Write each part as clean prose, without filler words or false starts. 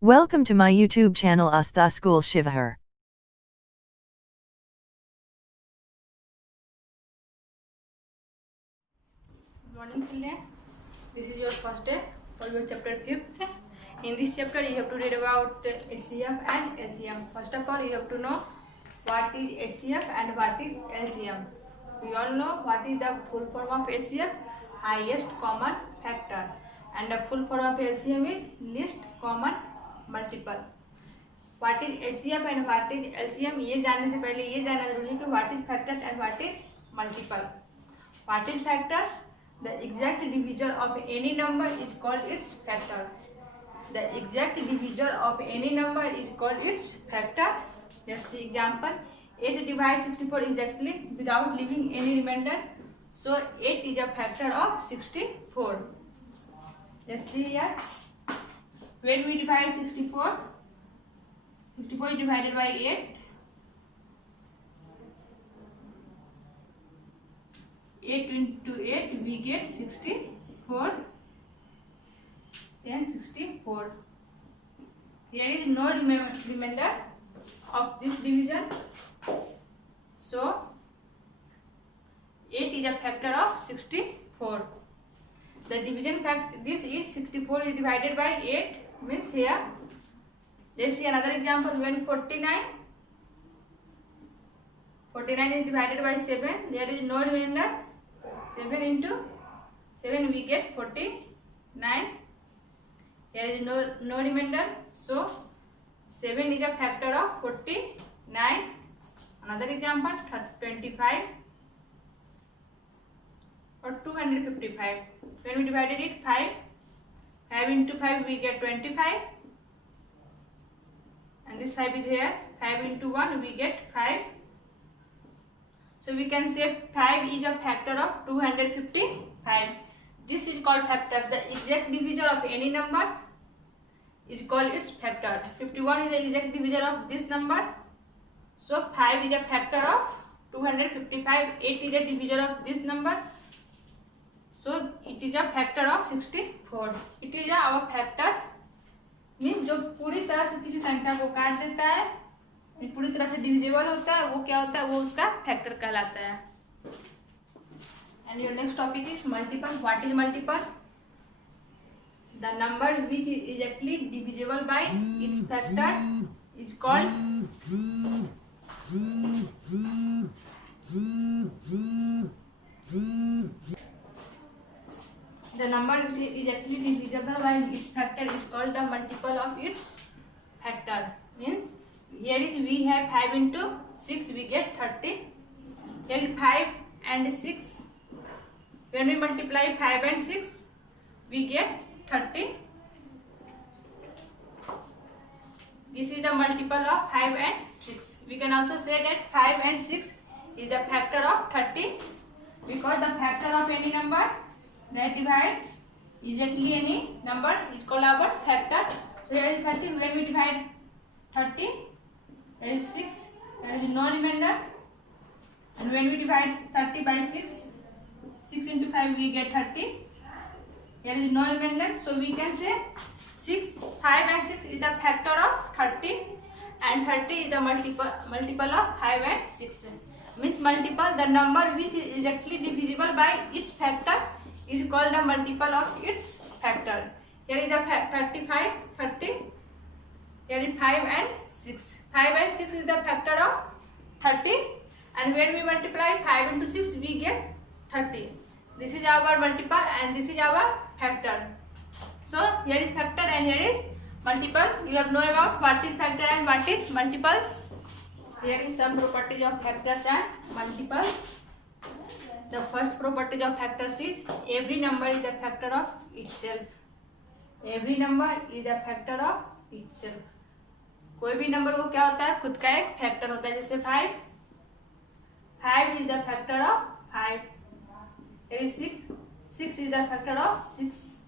Welcome to my YouTube channel Astha School Shivahar. Good morning children. This is your first day for your chapter 5th. In this chapter you have to read about HCF and LCM. First of all you have to know what is HCF and what is LCM. We all know what is the full form of HCF, highest common factor, and the full form of LCM is least common multiple. What is HCF and what is LCM ये जानने से पहले ये जानना जरूरी है कि what is factors and what is multiple. What is factors? The exact divisor of any number is called its factor. The exact divisor of any number is called its factor. Let's see example. 8 divides 64 exactly without leaving any remainder. So 8 is a factor of 64. Let's see here. When we divide 64, 64 is divided by 8. 8 into 8 we get 64 and 64. Here is no remainder of this division, so 8 is a factor of 64. The division fact, this is 64 is divided by 8 means here. Let's see another example. When 49 is divided by 7, there is no remainder. 7 into 7 we get 49. There is no remainder, so 7 is a factor of 49. Another example, 25 or 255. When we divided it 5 into 5 we get 25, and this 5 is here. 5 into 1 we get 5. So we can say 5 is a factor of 255. This is called factors. The exact divisor of any number is called its factor. 51 is the exact divisor of this number. So 5 is a factor of 255. 8 is a divisor of this number. So it is a factor of 64. It is our factor. Means जो पूरी तरह से किसी संख्या को काट देता है, पूरी तरह से डिविजिबल होता है, वो क्या होता है, वो उसका फैक्टर कहलाता है. And your next topic is multiple. What is multiple? The number which is exactly divisible by it's factor is called the number which is exactly divisible by its factor is called the multiple of its factor. Means here is we have 5 into 6 we get 30. Here 5 and 6. When we multiply 5 and 6 we get 30. This is the multiple of 5 and 6. We can also say that 5 and 6 is the factor of 30 because the factor of any number that divides exactly any number is called our factor. So here is 30. When we divide 30, there is 6, there is no remainder. And when we divide 30 by 6, 6 into 5 we get 30. There is no remainder, so we can say 5 and 6 is the factor of 30 and 30 is the multiple of 5 and 6. Means multiple, the number which is exactly divisible by its factor is called the multiple of its factor. Here is the 35, 30. Here is 5 and 6. 5 and 6 is the factor of 30, and when we multiply 5 into 6 we get 30. This is our multiple and this is our factor. So here is factor and here is multiple. You have know about what is factor and what is multiples. Here is some properties of factors and multiples. The first property of factors is every number is a factor of itself. Every number is a factor of itself. कोई भी number को क्या होता है, खुद का एक factor होता है. जैसे 5 is the factor of 5. Here is 6 is the factor of 6.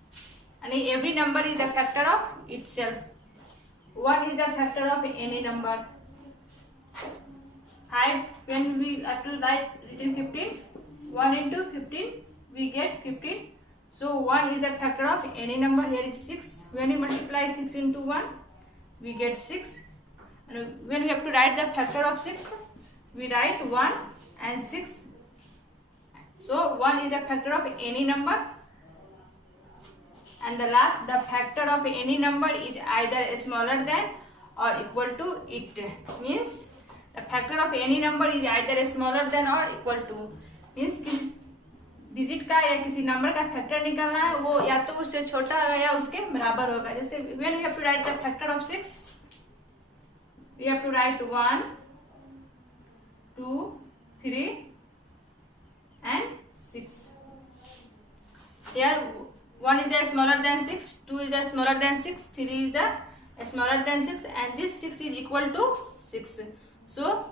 And every number is the factor of itself. What is the factor of any number? 5, when we have to write written 15, 1 into 15 we get 15. So 1 is the factor of any number. Here is 6. When we multiply 6 into 1 we get 6. And when we have to write the factor of 6, we write 1 and 6. So 1 is the factor of any number, and the factor of any number is either smaller than or equal to it. Means the factor of any number is either smaller than or equal to, means किसी digit का या किसी number का factor निकालना है, वो या तो उससे छोटा होगा या उसके बराबर होगा. जैसे when we have to write the factor of 6, we have to write 1, 2, 3 and 6. Here 1 is the smaller than 6, 2 is the smaller than 6, 3 is the smaller than 6, and this 6 is equal to 6. So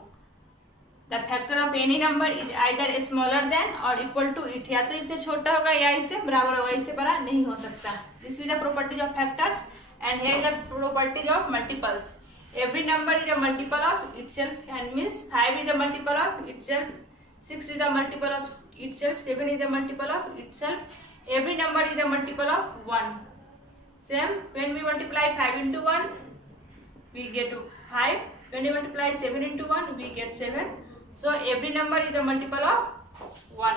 the factor of any number is either smaller than or equal to it. या तो इससे छोटा होगा या इससे बराबर होगा, इससे बड़ा नहीं हो सकता. This is the properties of factors, and here is the properties of multiples. Every number is a multiple of itself, and means 5 is the multiple of itself, 6 is the multiple of itself, 7 is the multiple of itself. Every number is a multiple of 1. Same, when we multiply 5 into 1, we get 5. When we multiply 7 into 1, we get 7. So every number is a multiple of 1.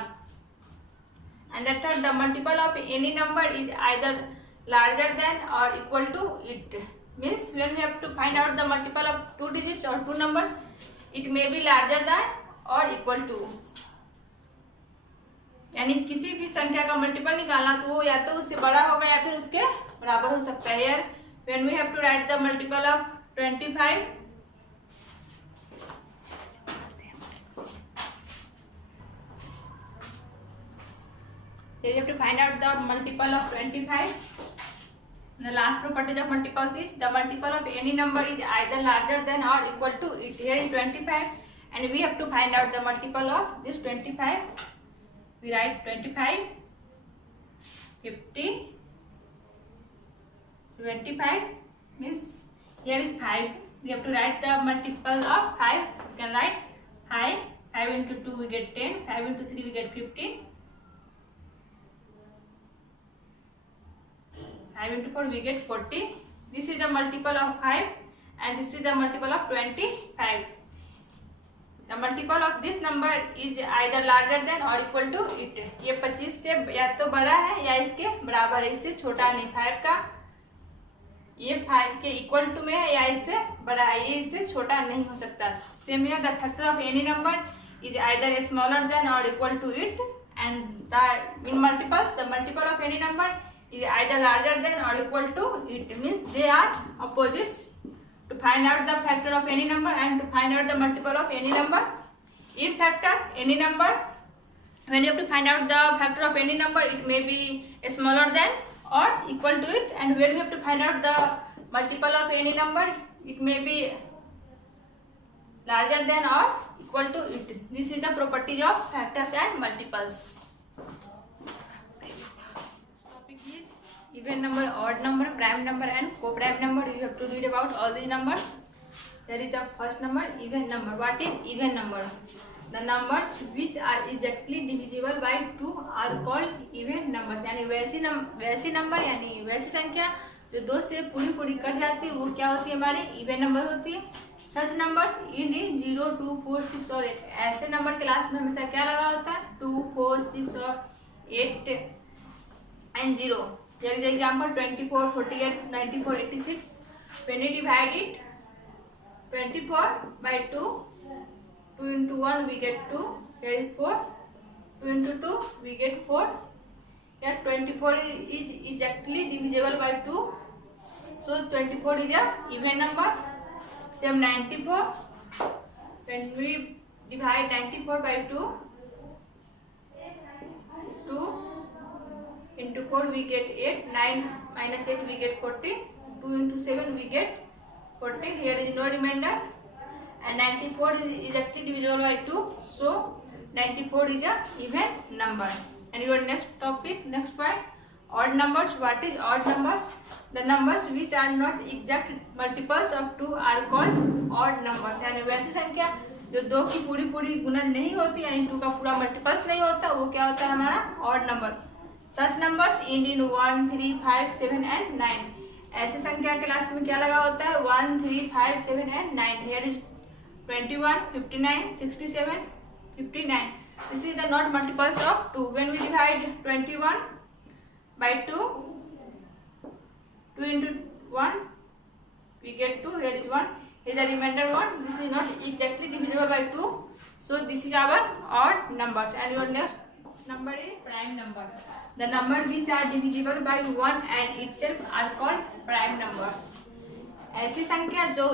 And that the multiple of any number is either larger than or equal to it. Means when we have to find out the multiple of two digits or two numbers, it may be larger than or equal to. यानी किसी भी संख्या का multiple निकालना तो वो या तो उससे बड़ा होगा या फिर उसके बराबर हो सकता है. Here when we have to write the multiple of 25, here you have to find out the multiple of 25. The last property of multiples is the multiple of any number is either larger than or equal to it. Here is 25, and we have to find out the multiple of this 25. We write 25, 50, 75, means here is 5. We have to write the multiple of 5. We can write 5. 5 into 2 we get 10. 5 into 3 we get 15. 5 into 4 we get 40. This is the multiple of 5, and this is the multiple of 25. The multiple of this number is either larger than or equal to it. ये 25 से या तो बड़ा है या इसके बराबर है, इससे छोटा नहीं. 5 का ये 5 के इक्वल टू में है या इससे बड़ा है, ये इससे छोटा नहीं हो सकता. Same here, the factor of any number is either smaller than or equal to it, and the in multiples the multiple of any number is either larger than or equal to it. Means they are opposites. To find out the factor of any number and to find out the multiple of any number, if factor any number, when you have to find out the factor of any number, it may be smaller than or equal to it, and when you have to find out the multiple of any number, it may be larger than or equal to it. This is the property of factors and multiples. Topic is even number, odd number, prime number and co-prime number. You have to read about all these numbers. There is the first number, even number. What is even number? The numbers which are exactly divisible by 2 are called even numbers. यानी वैसी number यानी वैसी संख्या जो 2 से पूरी cut जाती है वो क्या होती है, हमारी इवन नंबर होती है. सच नंबर्स इन 0, 2, 4, 6 और 8. ऐसे नंबर क्लास में हमेशा क्या लगा होता है, 2, 4, 6 और 8 and 0. Here is the example 24, 48, 94, 86. When you divide it 24 by 2, 2 into 1 we get 2. Here is 4. 2 into 2 we get 4. Here 24 is exactly divisible by 2. So 24 is a even number. Same 94. When we divide 94 by 2, 2 into 4 we get 8. 9 minus 8 we get 40. 2 into 7 we get 40. Here is no remainder. And 94 is exactly divisible by 2. So 94 is a even number. And your next topic, next point, odd numbers. What is odd numbers? The numbers which are not exact multiples of 2 are called odd numbers. यानी वैसी संख्या जो 2 की पूरी गुणज नहीं होती यानी 2 का पूरा मल्टीपल्स नहीं होता, वो क्या होता है हमारा odd number. Such numbers end in 1, 3, 5, 7 and 9. ऐसी संख्या के लास्ट में क्या लगा होता है 1, 3, 5, 7 and 9. Here is 21, 59, 67, 59. This is the not multiples of 2. When we divide 21 by 2, 2 into 1, we get 2. Here is 1. Here is the remainder 1. This is not exactly divisible by 2. So this is our odd numbers. And your next number is prime number. The number which are divisible by 1 and itself are called prime numbers. ऐसी संख्या जो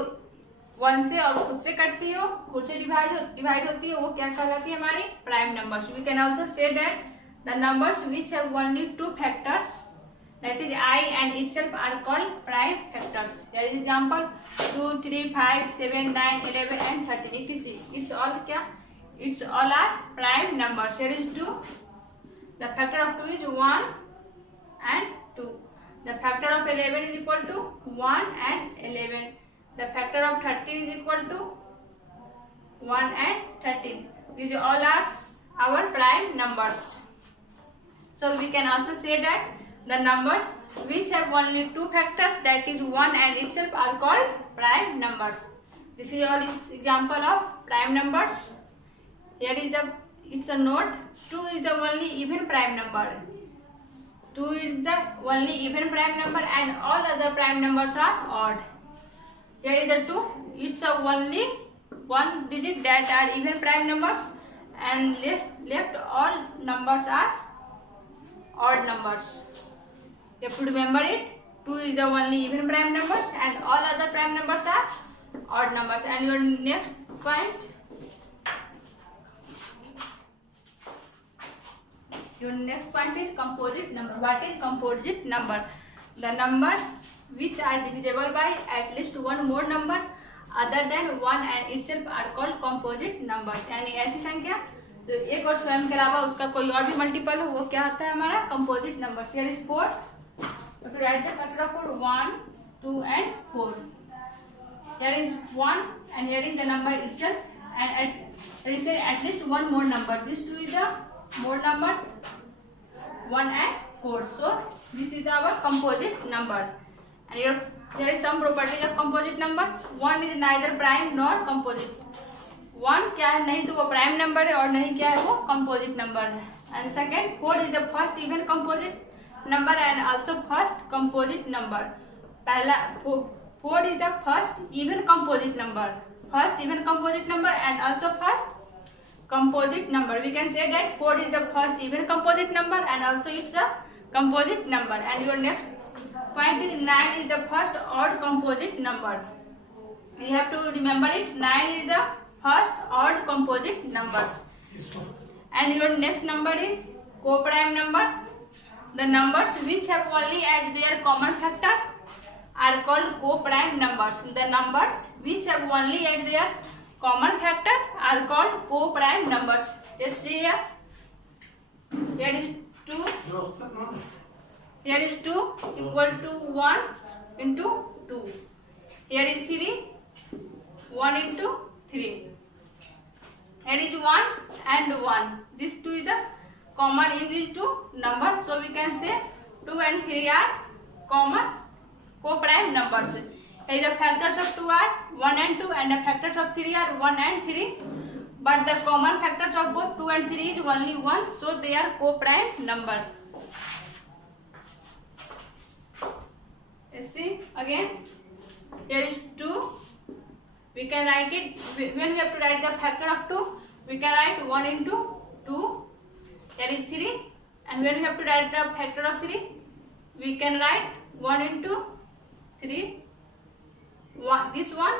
1 से और खुद से कटती हो, खुद से डिवाइड होती है, वो क्या कहलाती है हमारी prime numbers. We can also say that the numbers which have only 2 factors, that is I and itself, are called prime factors. Here is example 2, 3, 5, 7, 9, 11 and 13. It's all क्या? It's all are prime numbers. Here is 2. The factor of 2 is 1 and 2. The factor of 11 is equal to 1 and 11. The factor of 13 is equal to 1 and 13. These all are our prime numbers. So we can also say that the numbers which have only 2 factors, that is 1 and itself, are called prime numbers. This is all example of prime numbers. Here is it's a note. 2 is the only even prime number. 2 is the only even prime number and all other prime numbers are odd. Here is the 2. It's a only one digit that are even prime numbers, and left all numbers are odd numbers. You have to remember it. 2 is the only even prime numbers and all other prime numbers are odd numbers. And your next point. Your next point is composite number. What is composite number? The numbers which are divisible by at least one more number other than 1 and itself are called composite numbers. यानी ऐसी संख्या तो एक और स्वयं के अलावा उसका कोई और भी मल्टीपल हो, वो क्या होता है हमारा composite number. Here is 4. To write the factor of 4, 1, 2 and 4. Here is 1 and here is the number itself, and at least one more number. This 2 is the more number, 1 and 4. So this is our composite number. And there is some properties of composite number. 1 is neither prime nor composite. 1 क्या है, नहीं तो वो prime number है और नहीं क्या है वो composite number है. And second, 4 is the first even composite number and also first composite number. पहला 4 is the first even composite number. First even composite number and also first composite number. We can say that 4 is the first even composite number and also it's a composite number. And your next point is 9 is the first odd composite number. We have to remember it. 9 is the first odd composite numbers. And your next number is co-prime number. The numbers which have only as their common factor are called co-prime numbers. The numbers which have only as their common factor are called co-prime numbers. Let's see here. Here is 2. Here is 2 equal to 1 into 2. Here is 3. 1 into 3. Here is 1 and 1. This 2 is a common in these two numbers. So we can say 2 and 3 are common co-prime numbers. Here the factors of 2 are 1 and 2 and the factors of 3 are 1 and 3. But the common factors of both 2 and 3 is only 1. So they are co-prime number. Let's see again. Here is 2. We can write it, when we have to write the factor of 2, we can write 1 into 2. Here is 3. And when we have to write the factor of 3, we can write 1 into 3. This one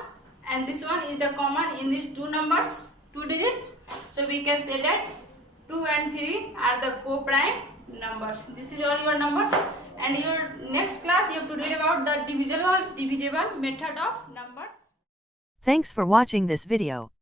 and this one is the common in these two numbers, 2 digits. So we can say that 2 and 3 are the co-prime numbers. This is all your numbers. And your next class you have to read about the divisible method of numbers. Thanks for watching this video.